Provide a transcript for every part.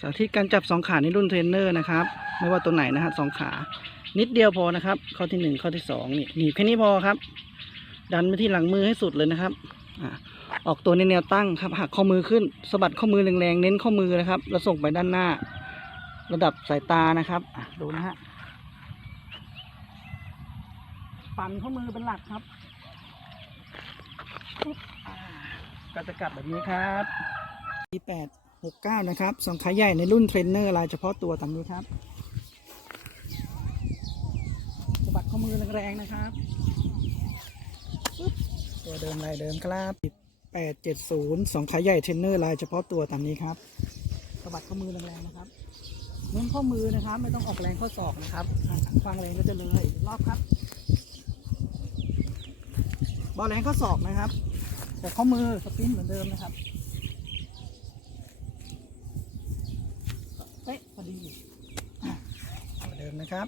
สาธิตการจับสองขาในรุ่นเทรนเนอร์นะครับ ไม่ว่าตัวไหนนะฮะสองขา นิดเดียวพอนะครับ ข้อที่หนึ่งข้อที่สองนี่หนีบแค่นี้พอครับ ดันไปที่หลังมือให้สุดเลยนะครับอออกตัวในแนวตั้งครับหักข้อมือขึ้นสะบัดข้อมือแรงๆเน้นข้อมือนะครับ แล้วส่งไปด้านหน้า ระดับสายตานะครับดูนะฮะปั่นข้อมือเป็นหลักครับก็จะกลับแบบนี้ครับที่แปด หกเก้านะครับสองขาใหญ่ในรุ่นเทรนเนอร์ลายเฉพาะตัวตามนี้ครับสะบัดข้อมือแรงๆนะครับตัวเดิมลายเดิมครับแปดเจ็ดศูนย์สองขาใหญ่เทรนเนอร์ลายเฉพาะตัวตามนี้ครับสะบัดข้อมือแรงๆนะครับเน้นข้อมือนะครับ ไม่ต้องออกแรงข้อศอกนะครับอะฟังแรงก็จะเลยอีกรอบครับบอลแรงข้อศอกนะครับแต่ข้อมือสปินเหมือนเดิมนะครับ เป๊ะพอดีอะเหมือนเดิมนะครับ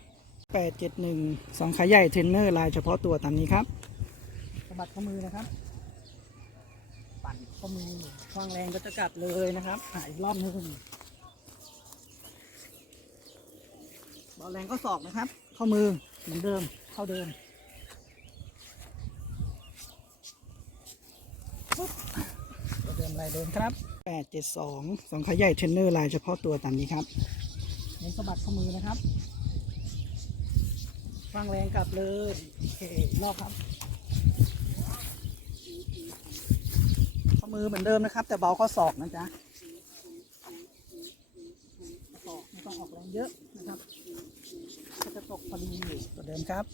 แปดเจ็ดหนึ่งสองขาใหญ่เทรนเนอร์ลายเฉพาะตัวตามนี้ครับสะบัดข้อมือนะครับ ปั่นข้อมือฟังแรงก็จะกลับเลยนะครับอะอีกรอบหนึงบอลแรงก็ศอกนะครับ ข้อมือเหมือนเดิมเข้าเดิมปุ๊บตัวเดิมลายเดิมครับแปดเจ็ดสองสองขาใหญ่เทรนเนอร์ลายเฉพาะตัวตามนี้ครับ เน้นสะบัดข้อมือนะครับวางแรงกลับเลยโอเครอบครับข้อมือเหมือนเดิมนะครับ แต่เบาข้อศอกนะจ๊ะออกไม่ต้องออกแรงเยอะนะครับ ก็จะตกพอดีตัวเดิมครับ